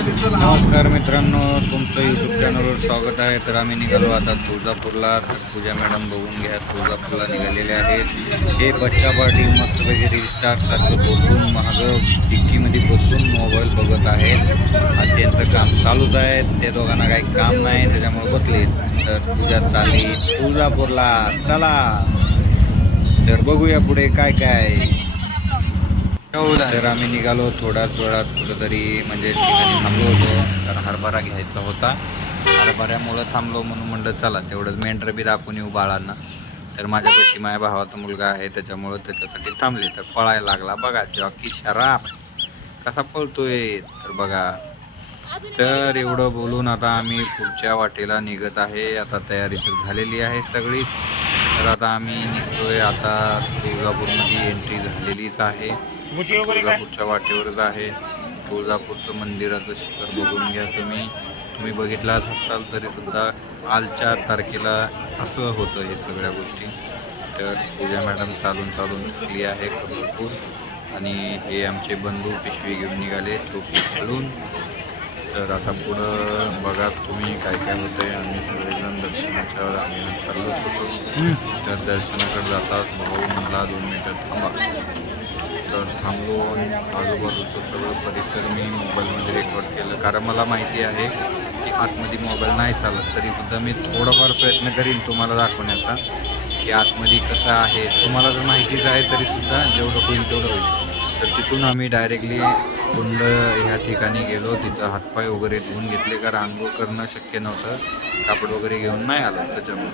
नमस्कार मित्रांनो तुमचं यूट्यूब चॅनलवर स्वागत आहे. तर आम्ही निघालो आता तुळजापूरला. तर पूजा मॅडम बघून घ्या तुळजापूरला निघालेले आहेत. हे बच्चा पार्टी मस्तपैकी रिस्टार्ट सारखं बसून महाग डिक्कीमध्ये बसून मोबाईल बघत आहेत. त्यांचं काम चालूच आहे. त्या दोघांना काही काम नाही त्याच्यामुळे बसले. तर पूजा चालली तुळजापूरला. चला. तर बघूया पुढे काय काय. तर आम्ही निघालो थोड्याच वेळात कुठंतरी म्हणजे ठिकाणी थांबलो होतो. तर हरभरा घ्यायचा होता. हरभऱ्यामुळं थांबलो म्हणून म्हणलं चला तेवढंच मेंढर बी दाखवून येऊ बाळांना. तर माझ्यापाशी माझ्या भावाचा मुलगा आहे त्याच्यामुळं त्याच्यासाठी थांबले. तर पळायला लागला. बघा जॉकी शराब कसा पळतोय? तर बघा तर एवढं बोलून आता आम्ही पुढच्या वाटेला निघत आहे. आता तयारी तर झालेली आहे सगळीच. तर आता आम्ही निघतोय आता तुळजापूरमध्ये एंट्री झालेलीच आहे. तुळजापूरच्या वाटेवरच आहे. तुळजापूरचं मंदिराचं शिखर बघून घ्या तुम्ही. तुम्ही बघितलाच असाल तरी सुद्धा कालच्या तारखेला असं होतं हे सगळ्या गोष्टी. तर पूजा मॅडम चालून चालून थकली आहे भरपूर. आणि हे आमचे बंधू पिशवी घेऊन निघाले टोपी घालून. तर आता पुढं बघा तुम्ही काय काय होतंय. आम्ही सगळेजण दर्शनाच्या आम्ही चाललोच होतो तर दर्शनाकडे जातात. भाऊ म्हणला दोन मिनटं थांबा. तर थांबलो आणि आजूबाजूचं सगळं परिसर मी मोबाईलमध्ये रेकॉर्ड केलं. कारण मला माहिती आहे की आतमध्ये मोबाईल नाही चालत. तरीसुद्धा मी थोडाफार प्रयत्न करीन तुम्हाला दाखवण्याचा की आतमध्ये कसं आहे. तुम्हाला जर माहितीच आहे तरीसुद्धा जेवढं होईल तेवढं होईल. तर तिथून आम्ही डायरेक्टली कुंड ह्या ठिकाणी गेलो. तिथं हातपाय वगैरे धुवून घेतले कारण आंघोळ करणं शक्य नव्हतं. कापड वगैरे घेऊन नाही आलं त्याच्यामुळे.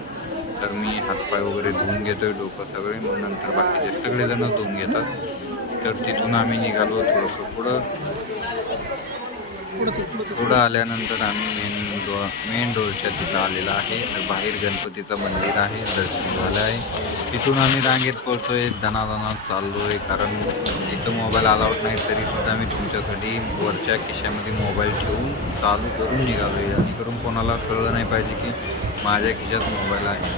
तर मी हातपाय वगैरे धुवून घेतोय डोकं सगळे. मग नंतर बाकीचे सगळेजण धुवून घेतात. तर तिथून आम्ही निघालो थोडंसं पुढं. पुढं आल्यानंतर आम्ही मेन डो मेन रोडच्या तिथं आलेला आहे. तर बाहेर गणपतीचं मंदिर आहे दर्शन झालं आहे. तिथून आम्ही रांगेत पोहोचतोय दणादणात चाललो आहे कारण इथं मोबाईल अलाउड नाही तरीसुद्धा मी तुमच्यासाठी वरच्या खिशामध्ये मोबाईल ठेवून चालू करून निघालो आहे जेणेकरून कोणाला कळलं नाही पाहिजे की माझ्या खिशात मोबाईल आहे.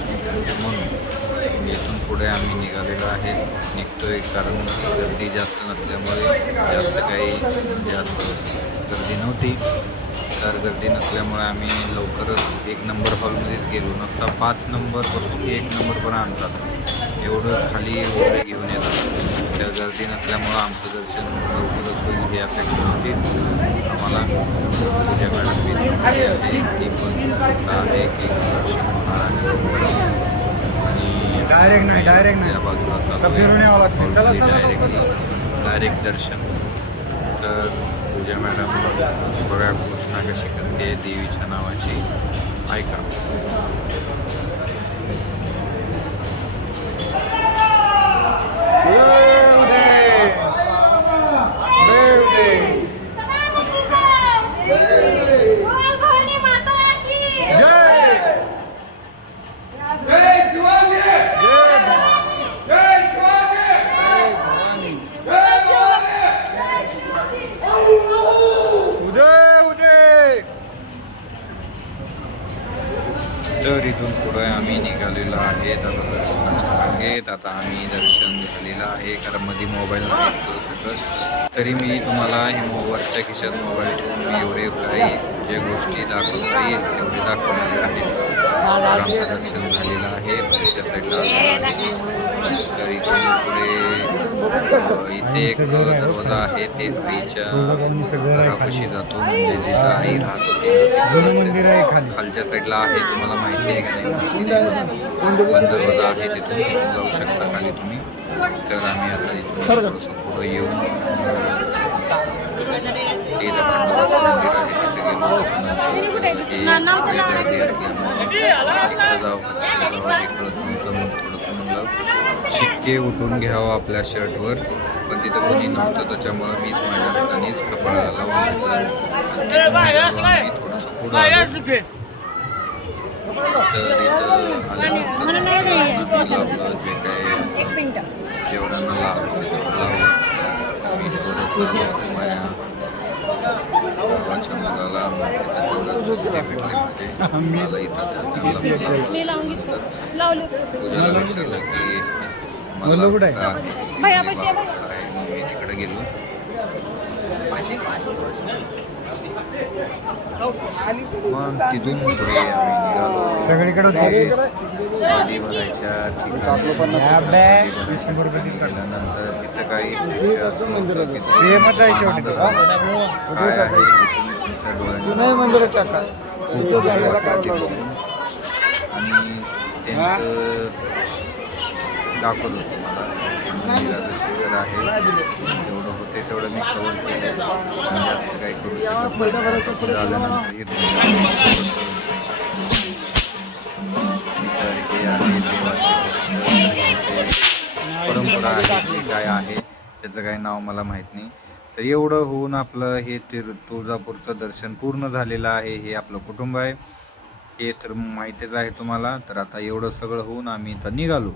म्हणून इथून पुढे आम्ही निघालेलो आहे. निघतोय कारण गर्दी जास्त नसल्यामुळे जास्त काही जास्त गर्दी नव्हती. तर गर्दी नसल्यामुळे आम्ही लवकरच एक नंबर हॉलमध्येच गेलो. नसता पाच नंबरपासून एक नंबरपर्यंत आणतात. एवढं खाली वगैरे घेऊन येतात. त्या गर्दी नसल्यामुळं आमचं दर्शन लवकरच होईल ही अपेक्षा होती. आम्हाला पूजा मॅडम आहे ती पण आहे की दर्शन होणार आहे Direct नाही, direct नाही. त्या बाजूला आता फिरून यावं लागतं. चला, चला, डायरेक्ट डायरेक्ट दर्शन तर पूजा मॅडम बघा घोषणा कशी करते देवीच्या नावाची ऐका तर इथून पुढे आम्ही निघालेलो आहे. आता दर्शनाच्या रांगेत आता आम्ही दर्शन झालेलं आहे. कारण मध्ये मोबाईल नाही करू शकत तरी मी तुम्हाला हे मोबाईलच्या खिशात मोबाईल ठेवून मी एवढे काही जे गोष्टी दाखवता येईल तेवढे दाखवलेले आहेत दर्शन झालेलं आहे पुढच्या साईडला तर इथून पुढे इथे एक दरवाजा आहे ते घरापाशी जातो म्हणजे जिथं आई राहत होती मंदिर आहे खाली. खालच्या साईडला आहे तुम्हाला माहिती आहे का नाही? पण दरवाजा आहे तिथून जाऊ शकता खाली तुम्ही. तर आम्ही आता इथून थोडंसं पुढं येऊन ते इथं खंडोबाचं मंदिर आहे तिथे गेलो त्याच्यानंतर सगळे गर्दी असल्यामुळे इकडं जाऊ का तिकडं जाऊ इकडं तुमचं मग थोडंसं म्हणलं शिक्के उठून घ्यावं आपल्या शर्टवर पण तिथं कोणी नव्हतं त्याच्यामुळं मीच माझ्या हातानेच कपड्याला लावून थोडंसं पुढं तर इथं आल्यानंतर सगळ्यांना मी लावलं जे काय लावलं तेवढं लावलं मी शोधत लावलं माझ्या मुलाला. मी लावून घेतलं लावलं की मला कुठं आहे? भैया मी मी तिकडे गेलो मग तिथून पुढे सगळीकडे गाडी रुपये तिथं काही सेमच आहे शेवटी. हे नाही मंदिरात टाका. खूप भारी वाटलं ते बघून. आणि त्यांचं दाखवलं होतं मला मंदिराचं शिखर आहे. जेवढं होते तेवढं मी कवर केलं जास्त काही करू शकत नाही. हे हे आहे देवाचे परंपरा आहे ते काय आहे त्याचं काही नाव मला माहीत नाही. तर एवढं होऊन आपलं हे तिर तुळजापूरचं दर्शन पूर्ण झालेलं आहे हे आपलं कुटुंब आहे. हे तर माहितीच आहे तुम्हाला. तर आता एवढं सगळं होऊन आम्ही इथं निघालो.